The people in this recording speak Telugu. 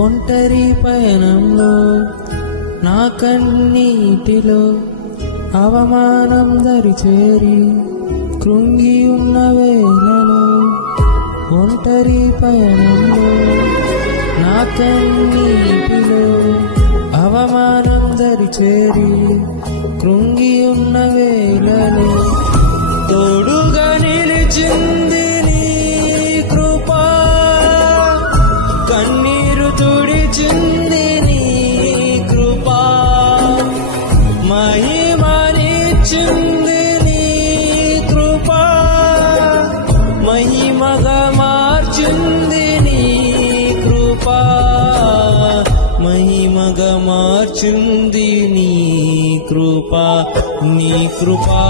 ఒంటరి పయనంలో నా కన్నీటిలో అవమానం దరిచేరి కృంగి ఉన్న వేళలో, ఒంటరి పయనంలో నా కన్నీటిలో అవమానం దరిచేరి కృంగి ఉన్న వేళలో, తోడుగా నిలిచింది నీ కృపా, కన్నీరు తుడిచింది నీ కృపా, మహిమనిచ్చింది నీ కృపా, మహిమగా మార్చింది నీ కృపా, మహిమగా మార్చింది నీ కృపా, నీ కృపా.